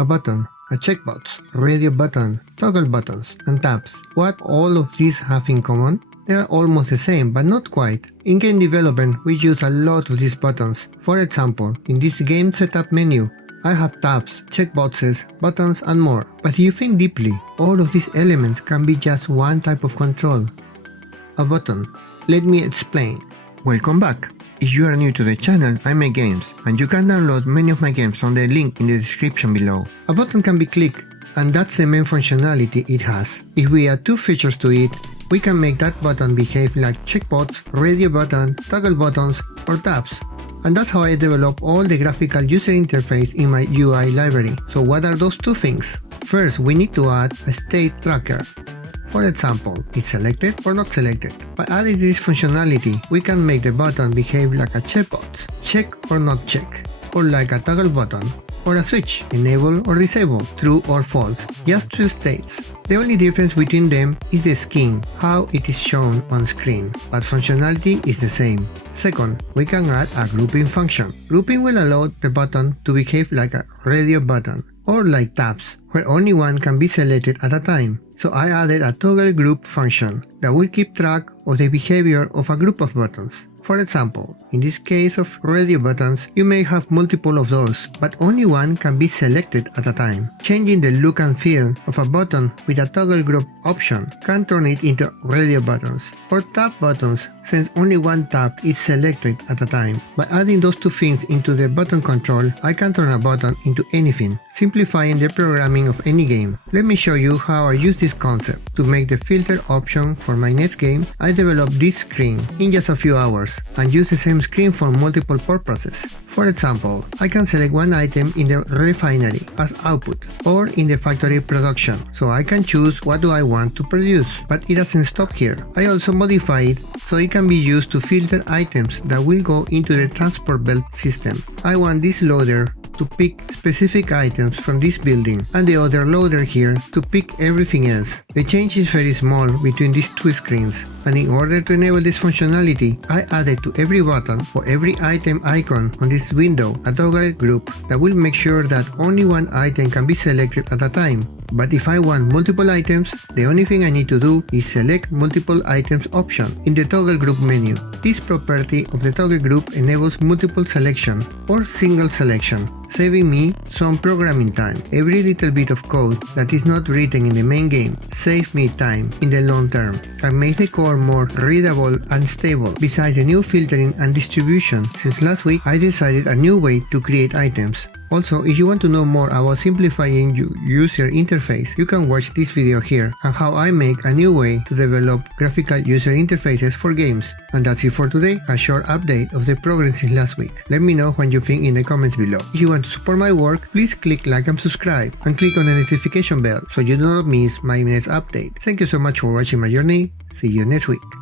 a button, a checkbox, radio button, toggle buttons, and tabs. What all of these have in common? They are almost the same, but not quite. In game development, we use a lot of these buttons. For example, in this game setup menu, I have tabs, checkboxes, buttons, and more. But if you think deeply, all of these elements can be just one type of control. A button. Let me explain. Welcome back. If you are new to the channel, I make games, and you can download many of my games from the link in the description below. A button can be clicked, and that's the main functionality it has. If we add two features to it, we can make that button behave like checkbox, radio button, toggle buttons, or tabs. And that's how I develop all the graphical user interface in my UI library. So what are those two things? First, we need to add a state tracker. For example, it's selected or not selected. By adding this functionality, we can make the button behave like a checkbox, check or not check, or like a toggle button, or a switch, enable or disable, true or false, just two states. The only difference between them is the skin, how it is shown on screen, but functionality is the same. Second, we can add a grouping function. Grouping will allow the button to behave like a radio button, or like tabs, where only one can be selected at a time. So I added a toggle group function that will keep track of the behavior of a group of buttons. For example, in this case of radio buttons, you may have multiple of those, but only one can be selected at a time. Changing the look and feel of a button with a toggle group option can turn it into radio buttons, or tab buttons, since only one tab is selected at a time. By adding those two things into the button control, I can turn a button into anything, simplifying the programming of any game. Let me show you how I use this concept. To make the filter option for my next game, I developed this screen in just a few hours, and use the same screen for multiple purposes. For example, I can select one item in the refinery as output, or in the factory production, so I can choose what do I want to produce. But it doesn't stop here. I also modify it so it can be used to filter items that will go into the transport belt system. I want this loader to pick specific items from this building, and the other loader here to pick everything else. The change is very small between these two screens, and in order to enable this functionality, I added to every button or every item icon on this window a toggle group that will make sure that only one item can be selected at a time. But if I want multiple items, the only thing I need to do is select multiple items option in the toggle group menu. This property of the toggle group enables multiple selection or single selection, saving me some programming time. Every little bit of code that is not written in the main game saves me time in the long term and makes the core more readable and stable. Besides the new filtering and distribution, since last week I decided a new way to create items. Also, if you want to know more about simplifying user interface, you can watch this video here on how I make a new way to develop graphical user interfaces for games. And that's it for today, a short update of the progress since last week. Let me know what you think in the comments below. If you want to support my work, please click like and subscribe, and click on the notification bell so you do not miss my next update. Thank you so much for watching my journey. See you next week.